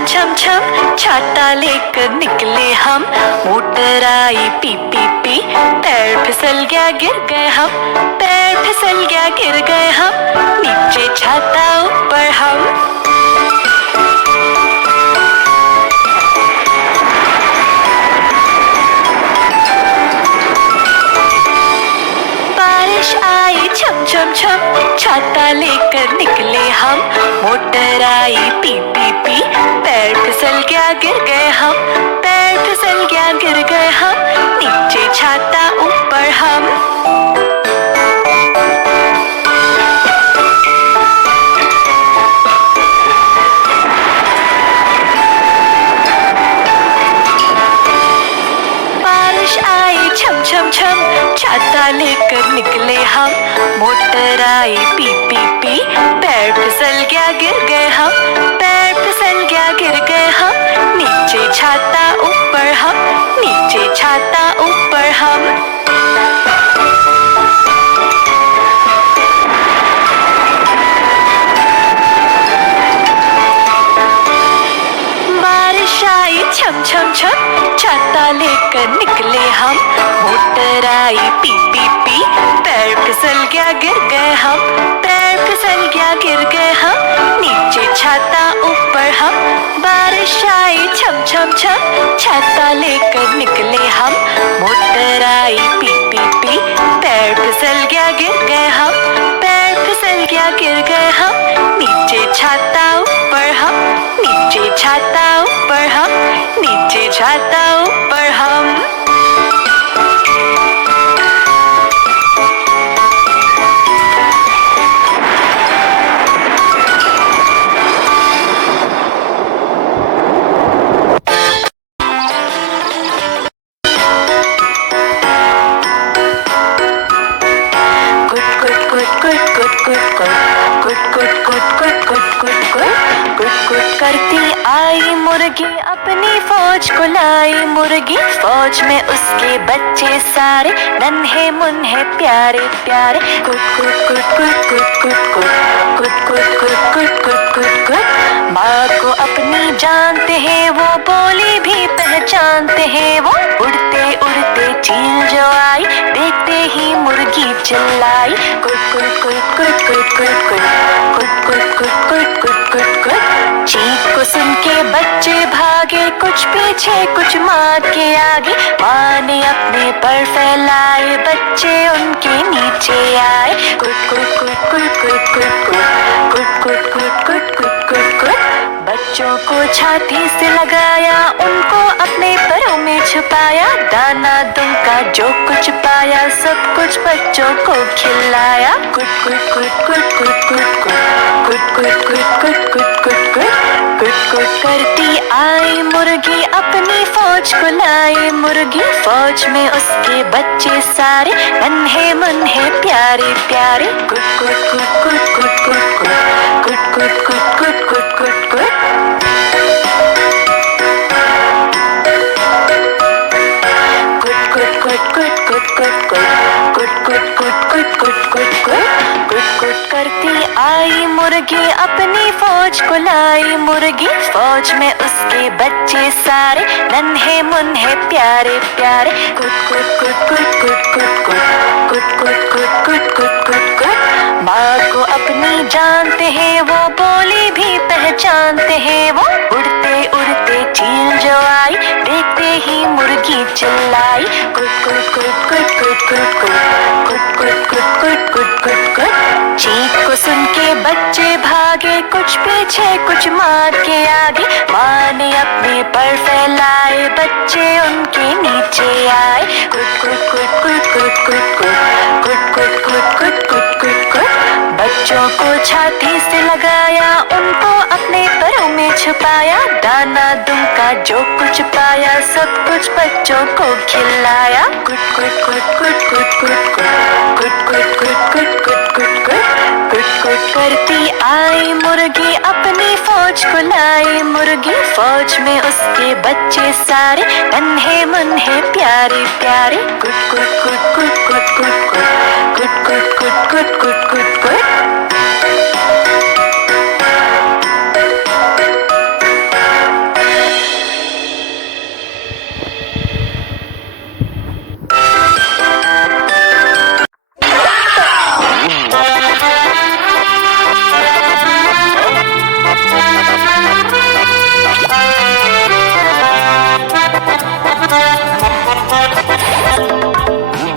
छम छम छम छाता लेकर निकले हम, motor I P P P, पैर फिसल गया गिर गए हम, पैर फिसल गया गिर गए हम, नीचे छाता ऊपर हम। बारिश आई छम छम छम छाता लेकर निकले हम, motor I P P P, पैर फिसल गया गिर गए हम, पैर फिसल गया गिर गए हम, नीचे छाता ऊपर हम। बारिश आई छम छम छम छाता लेकर निकले हम, motor I P P P, पैर फिसल गया गिर गए हम, पैर फिसल गया गिर गए हम, नीचे छाता ऊपर हम, नीचे छाता ऊपर हम। बारिश आई छम छम छम छाता लेकर निकले हम, motor I P P P, पैर फिसल गया गिर गए हम, पैर फिसल गया गिर गए हम, नीचे छाता ऊपर हम। बारिश आई छम छम छम छाता लेकर निकले हम, motor I P P P, पैर फिसल गया गिर गए हम, पैर फिसल गया गिर गए हम, नीचे छाता ऊपर हम, नीचे छाता ऊपर हम, नीचे छाता ऊपर हम। करती आई मुर्गी अपनी फौज को लाई मुर्गी, फौज में उसके बच्चे सारे नन्हे मुन्हे प्यारे प्यारे, कुट कुट कुट कुट कुट कुट कुट कुट कुट कुट कुट कुट कुट। माँ को अपनी जानते हैं वो, बोली भी पहचानते हैं वो, उड़ते उड़ते चील जो आई, देखते ही मुर्गी चिल्लाई, कुट कुट कुट कुट कुट कुट कुट कुट कुट कुट कुट कुट कुट। चीख को सुन के बच्चे भागे, कुछ पीछे कुछ माँ के आगे, माँ ने अपने पर फैलाए, बच्चे उनके नीचे आए, कुट कुट कुट कुट कुट कुट कुट कुट कुट कुट कुट कुट। बच्चों को छाती से लगाया, उनको अपने परों में छुपाया, दाना दुमका जो कुछ पाया, सब कुछ बच्चों को खिलाया, कुट कुट कुट कुट कुट कुट कुट कुट कुट कुट कुट कुट कुट। कुट कुट करती आई मुर्गी अपनी फौज को लाई मुर्गी, फौज में उसके बच्चे सारे नन्हे मुन्हे प्यारे प्यारे, कुट कुट कुट कुट कुट कुट कुट कुट कुट कुट कुट कुट कुट। करती आई मुर्गी अपनी फौज को लाई मुर्गी, फौज में उसके बच्चे सारे नन्हे मुन्हे प्यारे प्यारे, कुट कुट कुट कुट कुट कुट कुट कुट कुट कुट कुट कुट। माँ को अपनी जानते हैं वो, बोली भी पहचानते हैं वो, उड़ते उड़ते चील जो आई, देखते ही मुर्गी चिल्लाई, कुट कुट कुट कुट कुट कुट कुट कुट कुट कुट कुट कुट कुट। चीख को सुन के बच्चे भागे, कुछ पीछे कुछ माँ के आगे, माँ ने अपने पर फैलाए, बच्चे उनके नीचे आए, कुट कुट कुट कुट कुट कुट कुट कुट कुट कुट कुट कुट कुट। बच्चों को छाती से लगाया, उनको अपने परों में छुपाया, दाना दुमका जो कुछ पाया, सब कुछ बच्चों को खिलाया, कुट कुट कुट कुट कुट कुट कुट कुट कुट कुट कुट कुट कुट। कुट करती आई मुर्गी अपनी फौज को लाई मुर्गी, फौज में उसके बच्चे सारे नन्हे मुन्हे प्यारे प्यारे, कुट कुट कुट कुट कुट कुट कुट कुट कुट कुट कुट कुट कुट।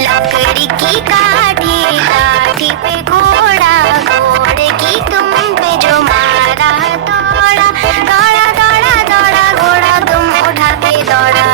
लकड़ी की काठी काठी पे घोड़ा घोड़े की तुम पे जो मारा दौड़ा दौड़ा दौड़ा दौड़ा घोड़ा तुम उठा के दौड़ा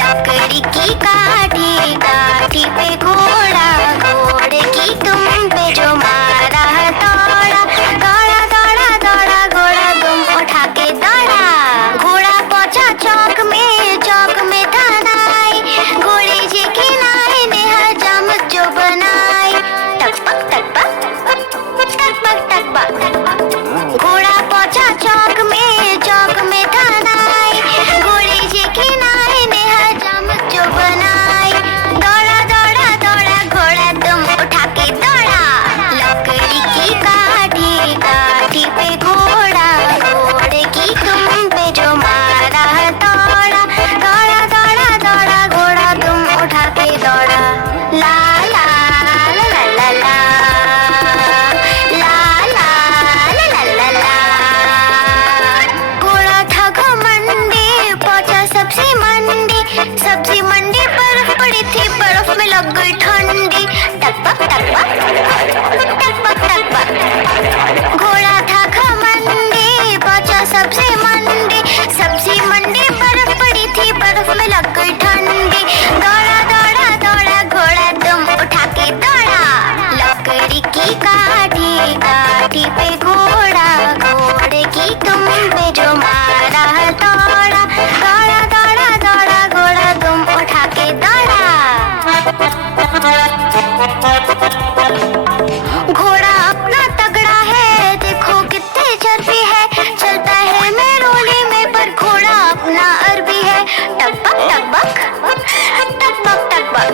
लकड़ी की काठी काठी पे घोड़ा घोड़े की तुम पे जो मारा दौड़ा दौड़ा दौड़ा दौड़ा घोड़ा तुम उठा के दौड़ा घोड़ा पहुंचा चौक में थानाई घोड़े जी के नाई ने हजम जो बनाई टकपक टकपक टकपक टकपक घोड़ा पहुंचा चौक में थानाई घोड़े जी के नाई ने हजम जो बनाई दौड़ा दौड़ा दौड़ा घोड़ा तुम उठा के दौड़ा लकड़ी की काठी काठी पे घोड़ा घोड़े की तुम पे जो मारा दौड़ा दौड़ा दौड़ा दौड़ा घोड़ा तुम उठा के दौड़ा ला ला ला ला ला ला ला ला ला ला ला घोड़ा था घमंडी पहुंचा सब्जी मंडी बर्फ पड़ी थी बर्फ में लग गई ठंडी टकपक टकपक टकपक टकपक घोड़ा था घमंडी पहुंचा सब्जी मंडी बर्फ पड़ी थी बर्फ में लग गई ठंडी दौड़ा दौड़ा दौड़ा घोड़ा तुम उठा के दौड़ा लकड़ी की काठी काठी पे घोड़ा घोड़े की तुम पे जो मारा दौड़ा दौड़ा दौड़ा दौड़ा घोड़ा तुम उठा के दौड़ा घोड़ा अपना तगड़ा है देखो कितने चर्बी है चलता है मेरोली में पर घोड़ा अपना अरबी है टकबक टकबक टकबक टकबक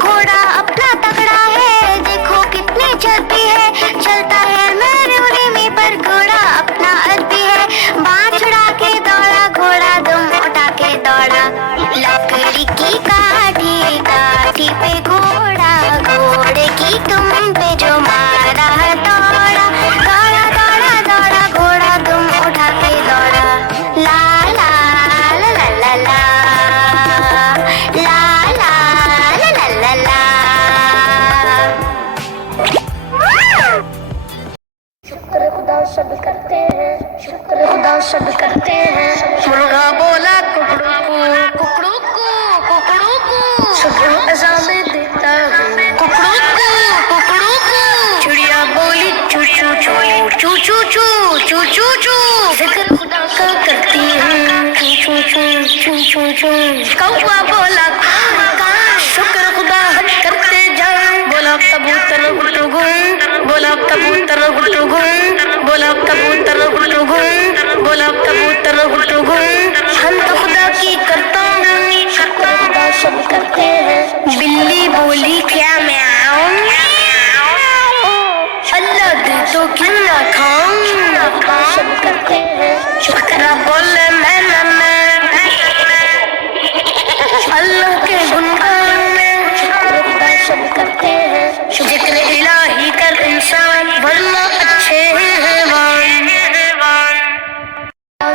घोड़ा अपना तगड़ा है देखो कितने चर्बी है चलता है मेरोली में पर घोड़ा अपना अरबी है बाँह छुड़ा के दौड़ा घोड़ा तुम उठा के दौड़ा लकड़ी की काठी काठी पे घोड़ा घोड़े की तुम पे जो मारा दौड़ा दौड़ा दौड़ा दौड़ा घोड़ा तुम उठा के दौड़ा ला ला ला ला ला ला ला ला ला ला ला शुक्र खुदा सब करते हैं शुक्र खुदा सब करते हैं मुर्गा बोला कुकड़ू को शुक्र अज़ामें देता है कुकड़ू को चिड़िया बोली चू चू चू चू चू चू चू चू चू जिक्र खुदा का करती हूँ चू चू चू चू चू कौवा बोला शुक्र खुदा करते जाए बोला कबूतर गुट्टू गुम बोला कबूतर गुट्टू गुम बोला कबूतर गुट्टू गुम बोला कबूतर गुट्टू गुम हम तो खुदा की करता हूँ शुक्र खुदा सब करते हैं बिल्ली बोली क्या मैं आऊं अल्लाह दे तो क्यों ना खाऊं सब करते हैं शुक्र बोले मैं अल्लाह के गुणगान में शुक्र खुदा सब करते हैं जिक्र इलाही कर इंसान वरना अच्छे हैवान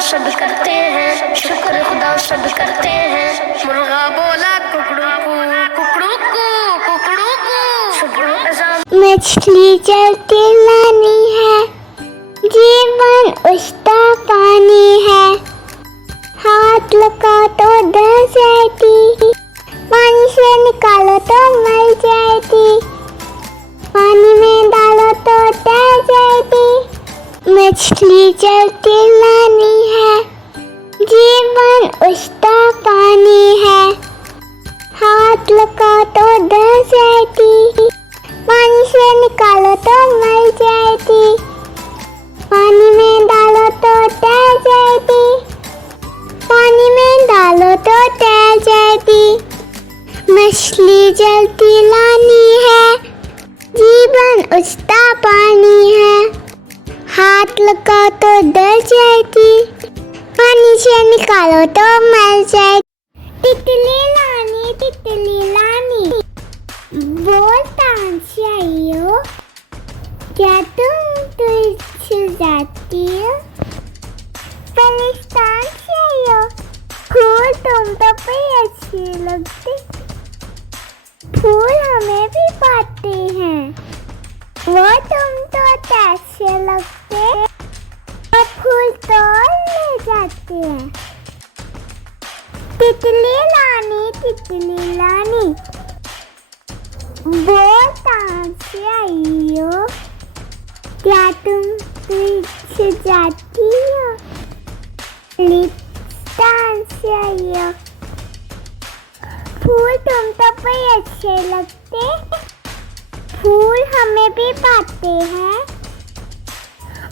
सब करते हैं शुक्र खुदा सब करते हैं मुर्गा बोला कुकड़ू को शुक्र अज़ाम मछली चलती लानी है जीवन उसका पानी है हाथ लगा तो डर जाती पानी से निकालो तो मर जाती पानी में डालो तो तैर जाती मछली चलती लानी है जीवन उसका पानी है हाथ लगा तो डर जाती पानी से निकालो तो मर जाती पानी में डालो तो तैर जाती पानी में डालो तो तैर जाती मछली जलती लानी है जीवन उसका पानी है हाथ लगा तो डर जाती पानी से निकालो तो मर जाएगी तितली लानी बोल तांसी आइयो क्या तुम तुझ जाती हो पलिस्तान से आइयो खूब तुम तो पे अच्छे लगते, फूल हमें भी पाते हैं, वो तुम तो कैसे लगते, और फूल तो ले जाते हैं। तितली लानी, वो कहाँ से आई हो, क्या तुम पीछे जाती हो, लिप्स्टान से आई हो। फूल तुम तो बड़े अच्छे लगते, फूल हमें भी पाते हैं,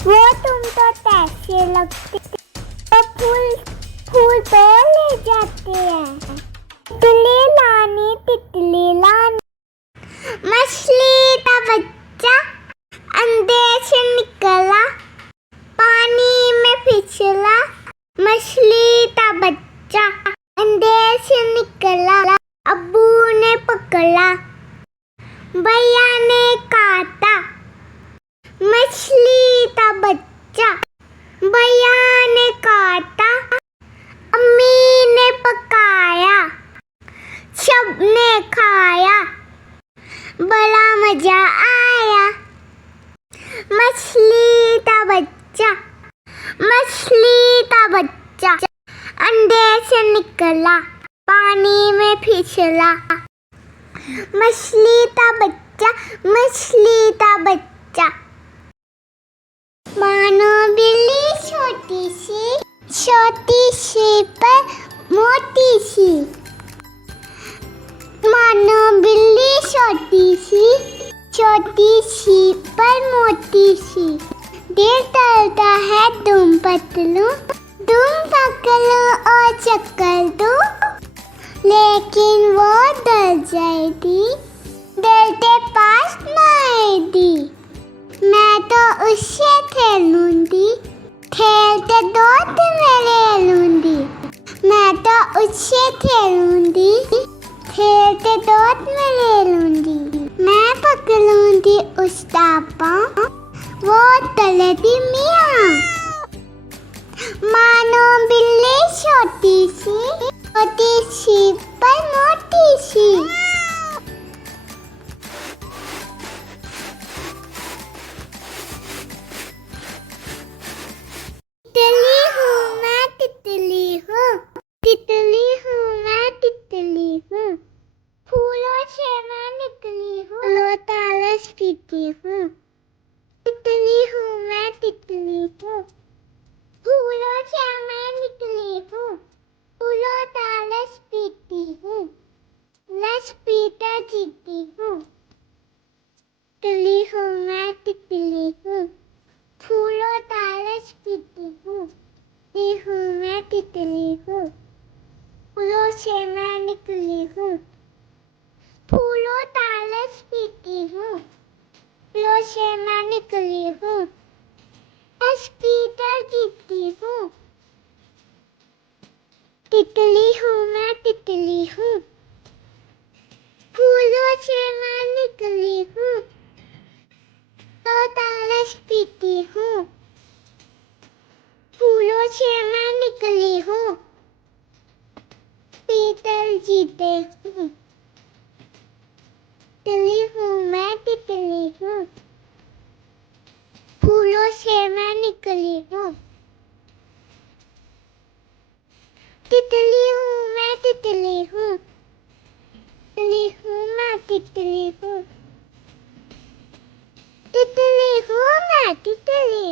वो तुम तो कैसे लगते, तो फूल तो ले जाते हैं। तितली लानी, मछली का बच्चा अंडे से निकला, पानी में फिसला, मछली का बच्चा अंडे से निकला, अब्बू ने पकड़ा, भैया ने काटा, मछली का बच्चा भैया ने काटा, अम्मी ने पकाया, सबने खाया, बड़ा मजा आया। मछली का बच्चा अंडे से निकला, पानी में फिसला, मछली का बच्चा। मानो बिल्ली छोटी सी पर मोटी सी, मानो बिल्ली छोटी सी पर मोटी सी, दिल चलता है तुम पतलू, तुम पकड़ो और चक्कर दो, लेकिन वो डर जाएगी, डरते पास न आएगी, मैं तो उससे खेलूंगी, खेलते दूध में ले लूंगी, मैं तो उससे खेलूंगी, खेलते दूध में ले लूंगी, मैं पकड़ूंगी उसका पाँव, वो तलती मियाँ। मानो बिल्ली छोटी सी पर मोटी सी। तितली हूँ, फूलों से मैं निकली हूँ, लोटालस पीती हूँ। तितली हूँ मैं, तितली हूँ, फूलों से मैं निकली हूँ, लोटालस पीती हूँ, लस पीकर जीती हूँ। तितली हूँ मैं, तितली हूँ, फूलों तालस पीती हूँ, तितली हूँ मैं, तितली हूँ, फूलों से मैं निकली हूँ, फूलों तालस पीती हूँ, फूलों से मैं निकली हूँ, रस पीकर जीती हूँ। तितली हूँ मैं, तितली हूँ, फूलों से मैं निकली हूँ, तो तालस पीती हूँ, फूलों से मैं निकली हूँ, पीकर जीते हूँ। तितली हूँ मैं, तितली हूँ, फूलों से मैं निकली हूँ। तितली हूँ मैं, तितली हूँ, तितली हूँ मैं, तितली हूँ, तितली हूँ मैं, तितली